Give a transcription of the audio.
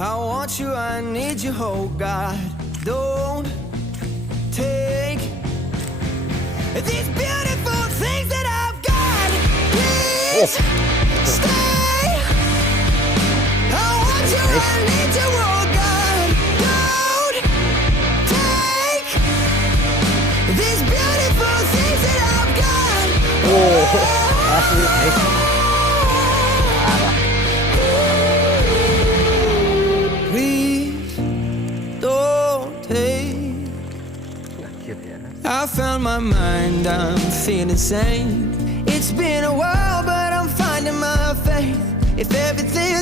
I want you, I need you, oh God. Don't take these beautiful things that I've got. Please stay. I want you, I need you, oh God. Don't take these beautiful things that I've got. Please don't take. I found my mind, I'm feeling sane. It's been a while, but I'm finding my faith. If everything